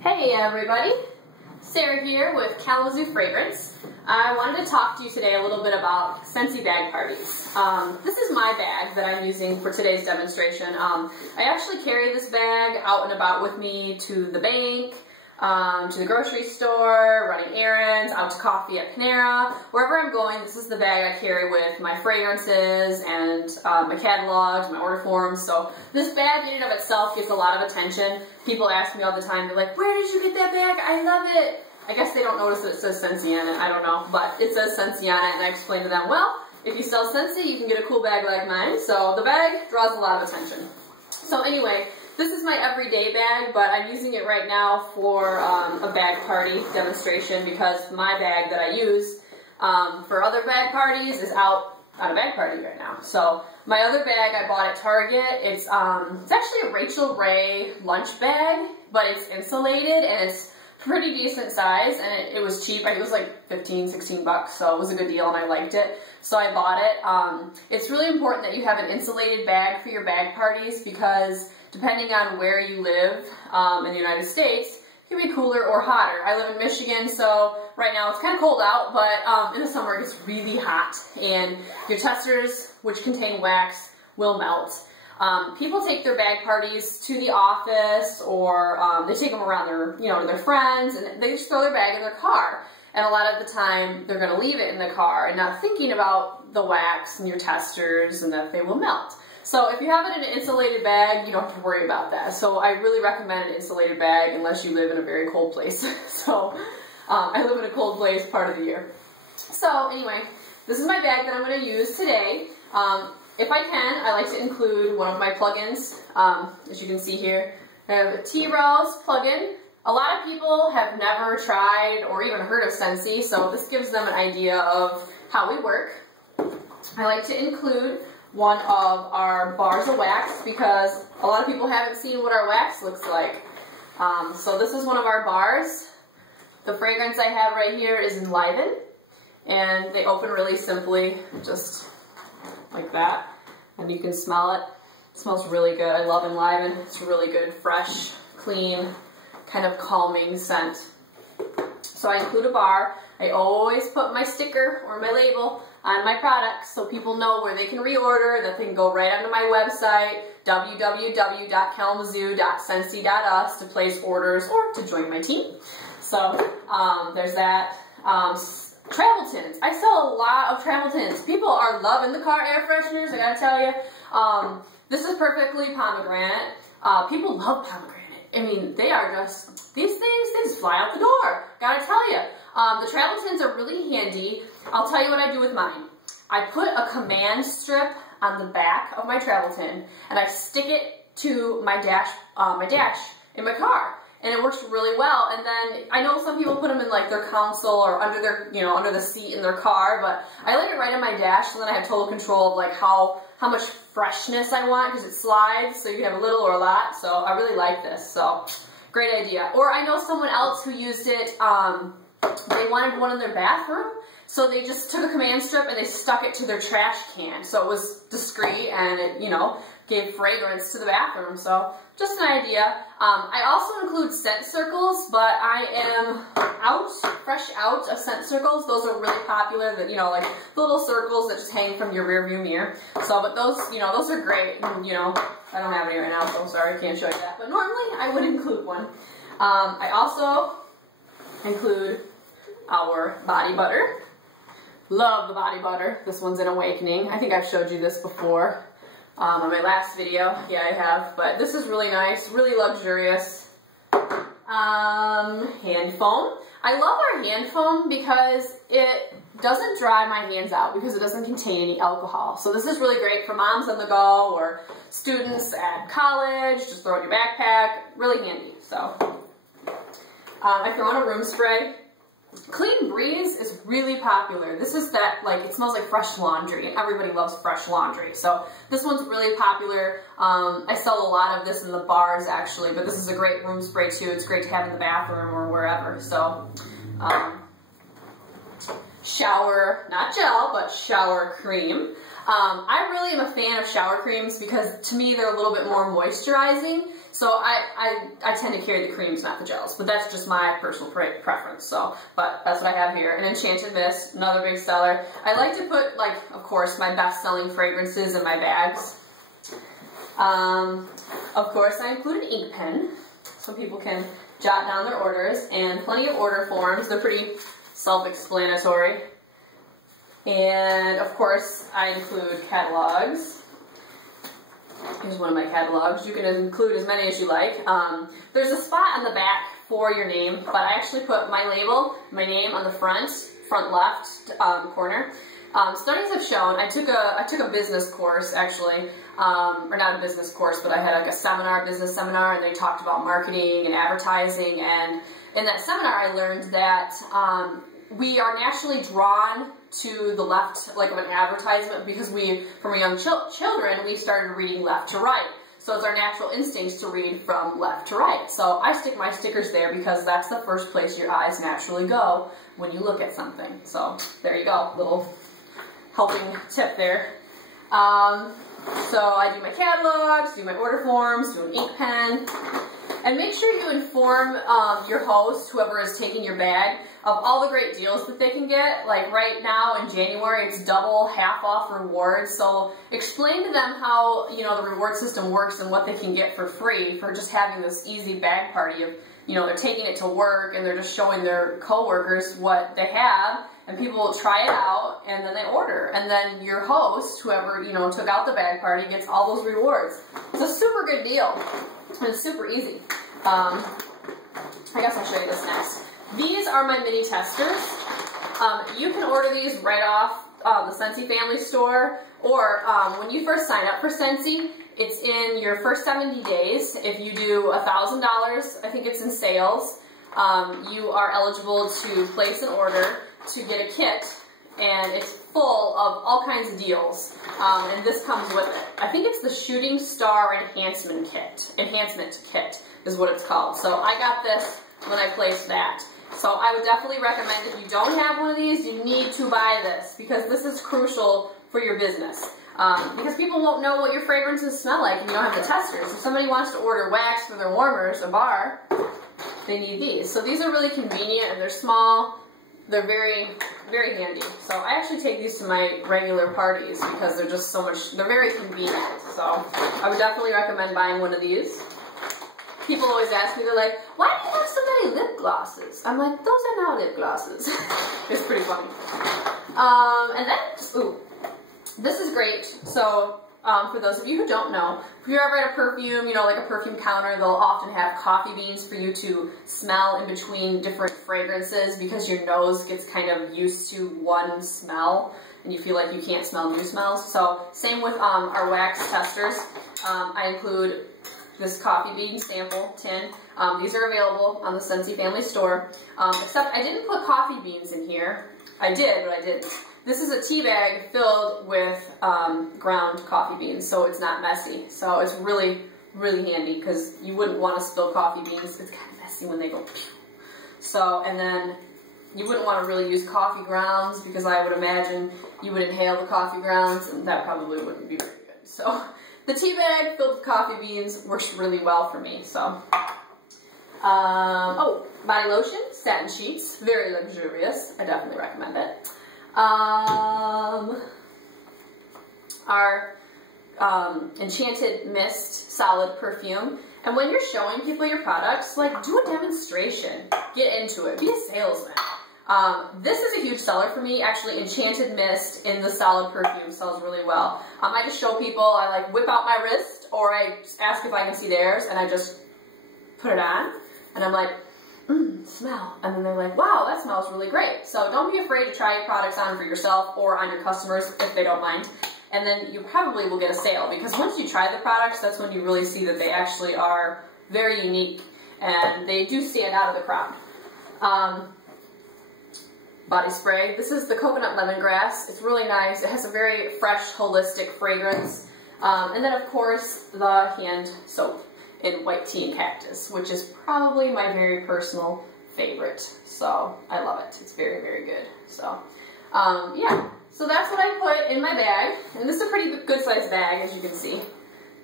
Hey everybody, Sarah here with Kalamazoo Fragrance. I wanted to talk to you today a little bit about Scentsy bag parties. This is my bag that I'm using for today's demonstration. I actually carry this bag out and about with me to the bank, to the grocery store, running errands, out to coffee at Panera. Wherever I'm going, this is the bag I carry with my fragrances and my catalogs, my order forms. So this bag in and of itself gets a lot of attention. People ask me all the time, they're like, where did you get that bag? I love it. I guess they don't notice that it says Scentsy on it, I don't know, but it says Scentsy on it, and I explain to them, well, if you sell Scentsy, you can get a cool bag like mine. So the bag draws a lot of attention. So anyway, this is my everyday bag, but I'm using it right now for a bag party demonstration because my bag that I use for other bag parties is out on a bag party right now. So my other bag I bought at Target. It's actually a Rachel Ray lunch bag, but it's insulated and it's pretty decent size, and it was cheap. It was like 15, 16 bucks, so it was a good deal and I liked it. So I bought it. It's really important that you have an insulated bag for your bag parties because depending on where you live in the United States, it can be cooler or hotter. I live in Michigan, so right now it's kind of cold out, but in the summer it gets really hot, and your testers, which contain wax, will melt. People take their bag parties to the office, or they take them around their, to their friends, and they just throw their bag in their car. And a lot of the time, they're going to leave it in the car and not thinking about the wax and your testers and that they will melt. So if you have it in an insulated bag, you don't have to worry about that. So I really recommend an insulated bag unless you live in a very cold place. So I live in a cold place part of the year. So anyway, this is my bag that I'm going to use today. If I can, I like to include one of my plugins. As you can see here, I have a T-Rose plugin. A lot of people have never tried or even heard of Scentsy, so this gives them an idea of how we work. I like to include one of our bars of wax because a lot of people haven't seen what our wax looks like. So this is one of our bars. The fragrance I have right here is Enliven, and they open really simply, just like that, and you can smell it. It smells really good. I love Enliven. It's really good, fresh, clean, kind of calming scent. So I include a bar. I always put my sticker or my label on my products so people know where they can reorder, that they can go right onto my website, www.kalamazoo.scentsy.us, to place orders or to join my team. So there's that. Travel tints. I sell a lot of travel tints. People are loving the car air fresheners, I gotta tell you. This is perfectly pomegranate. People love pomegranate. I mean, they are just, these things, they just fly out the door. Gotta tell you. The travel tints are really handy. I'll tell you what I do with mine. I put a command strip on the back of my travel tin, and I stick it to my dash in my car. And it works really well. And then I know some people put them in like their console or under their, under the seat in their car, but I like it right in my dash, so then I have total control of like how much freshness I want, because it slides, so you can have a little or a lot. So I really like this. So great idea. Or I know someone else who used it. They wanted one in their bathroom, so they just took a command strip and they stuck it to their trash can. So it was discreet and it, gave fragrance to the bathroom. So just an idea. I also include scent circles, but I am fresh out of scent circles. Those are really popular, that, like the little circles that just hang from your rear view mirror. So, but those, those are great. And, I don't have any right now, so I'm sorry I can't show you that. But normally I would include one. I also include our body butter. Love the body butter. This one's an Awakening. I think I've showed you this before. On my last video, yeah, I have, but this is really nice, really luxurious. Hand foam. I love our hand foam because it doesn't dry my hands out because it doesn't contain any alcohol. So this is really great for moms on the go or students at college. Just throw it in your backpack. Really handy. So I throw in a room spray. Clean Breeze is really popular. This is that, it smells like fresh laundry, and everybody loves fresh laundry. So this one's really popular. I sell a lot of this in the bars, actually, but this is a great room spray, too. It's great to have in the bathroom or wherever. So, shower, not gel, but shower cream. I really am a fan of shower creams because to me they're a little bit more moisturizing. So I tend to carry the creams, not the gels, but that's just my personal preference. So, but that's what I have here. An Enchanted Mist, another big seller. I like to put, like, of course, my best-selling fragrances in my bags. Of course, I include an ink pen so people can jot down their orders, and plenty of order forms. They're pretty self-explanatory. And of course, I include catalogs. Here's one of my catalogs. You can include as many as you like. There's a spot on the back for your name, but I actually put my label, my name on the front left corner. Studies have shown, I took a business course actually, or not a business course, but I had like a seminar, business seminar, and they talked about marketing and advertising, and in that seminar I learned that we are naturally drawn to the left, like of an advertisement, because we, from young children, we started reading left to right. So it's our natural instincts to read from left to right. So I stick my stickers there because that's the first place your eyes naturally go when you look at something. So there you go, little helping tip there. So I do my catalogs, do my order forms, do an ink pen, and make sure you inform your host, whoever is taking your bag, of all the great deals that they can get. Like right now in January, it's double, half off rewards. So explain to them how, you know, the reward system works and what they can get for free for just having this easy bag party of, you know, they're taking it to work and they're just showing their coworkers what they have, and people will try it out and then they order. And then your host, whoever, you know, took out the bag party, gets all those rewards. It's a super good deal. And it's super easy. I guess I'll show you this next. These are my mini testers. You can order these right off the Scentsy family store, or when you first sign up for Scentsy, it's in your first 70 days. If you do $1,000, I think it's in sales, you are eligible to place an order to get a kit, and it's full of all kinds of deals, and this comes with it. I think it's the Shooting Star Enhancement Kit is what it's called. So I got this when I placed that. So I would definitely recommend, if you don't have one of these, you need to buy this, because this is crucial for your business. Because people won't know what your fragrances smell like if you don't have the testers. If somebody wants to order wax for their warmers, a bar, they need these. So these are really convenient, and they're small. They're very, very handy. So I actually take these to my regular parties because they're just so much, they're very convenient. So I would definitely recommend buying one of these. People always ask me, they're like, why do you have so many lip glosses? I'm like, those are not lip glosses. It's pretty funny. And then, ooh, this is great. So for those of you who don't know, if you're ever at a perfume, you know, like a perfume counter, they'll often have coffee beans for you to smell in between different fragrances, because your nose gets kind of used to one smell and you feel like you can't smell new smells. So same with our wax testers. I include this coffee bean sample tin. These are available on the Scentsy family store, except I didn't put coffee beans in here. I did, but I didn't. This is a tea bag filled with ground coffee beans, so it's not messy. So it's really, really handy, because you wouldn't want to spill coffee beans. It's kind of messy when they go pew. So, and then you wouldn't want to really use coffee grounds, because I would imagine you would inhale the coffee grounds, and that probably wouldn't be very good. So the tea bag filled with coffee beans works really well for me. So, oh, body lotion, satin sheets, very luxurious. I definitely recommend it. Our Enchanted Mist solid perfume. And when you're showing people your products, like, do a demonstration. Get into it. Be a salesman. This is a huge seller for me. Actually, Enchanted Mist in the solid perfume sells really well. I just show people, I like whip out my wrist, or I just ask if I can see theirs, and I just put it on, and I'm like, smell. And then they're like, wow, that smells really great. So don't be afraid to try your products on for yourself or on your customers if they don't mind. And then you probably will get a sale, because once you try the products, that's when you really see that they actually are very unique and they do stand out of the crowd. Body spray. This is the coconut lemongrass. It's really nice. It has a very fresh, holistic fragrance. And then, of course, the hand soap in white tea and cactus, which is probably my very personal favorite. So I love it. It's very, very good. So yeah. So that's what I put in my bag, and this is a pretty good sized bag, as you can see.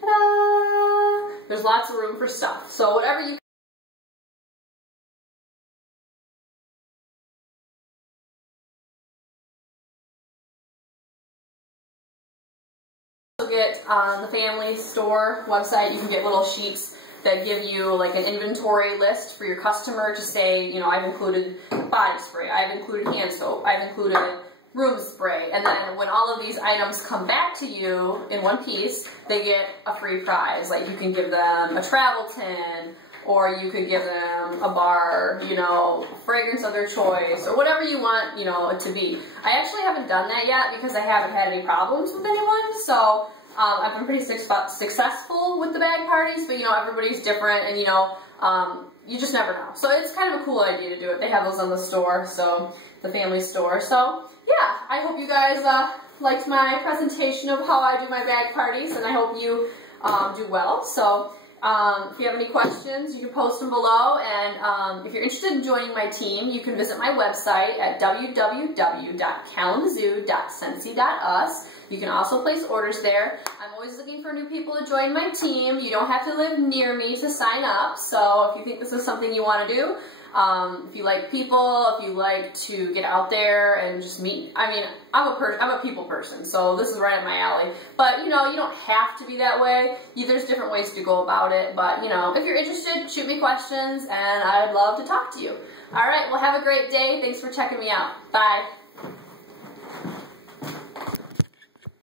Ta-da! There's lots of room for stuff. So whatever you get on the family store website, you can get little sheets that give you like an inventory list for your customer to say, you know, I've included body spray, I've included hand soap, I've included room spray, and then when all of these items come back to you in one piece, they get a free prize. Like you can give them a travel tin, or you could give them a bar, you know, fragrance of their choice, or whatever you want, you know, it to be. I actually haven't done that yet because I haven't had any problems with anyone, so I've been pretty successful with the bag parties, but you know, everybody's different, and you know, you just never know. So it's kind of a cool idea to do it. They have those on the store, so the family store. So yeah, I hope you guys liked my presentation of how I do my bag parties, and I hope you do well. So if you have any questions, you can post them below, and if you're interested in joining my team, you can visit my website at www.kalamazoo.scentsy.us. You can also place orders there. I'm always looking for new people to join my team. You don't have to live near me to sign up, so if you think this is something you want to do, if you like people, if you like to get out there and just meet, I mean, I'm a people person, so this is right up my alley. But, you know, you don't have to be that way. There's different ways to go about it, but, you know, if you're interested, shoot me questions, and I'd love to talk to you. All right, well, have a great day. Thanks for checking me out. Bye.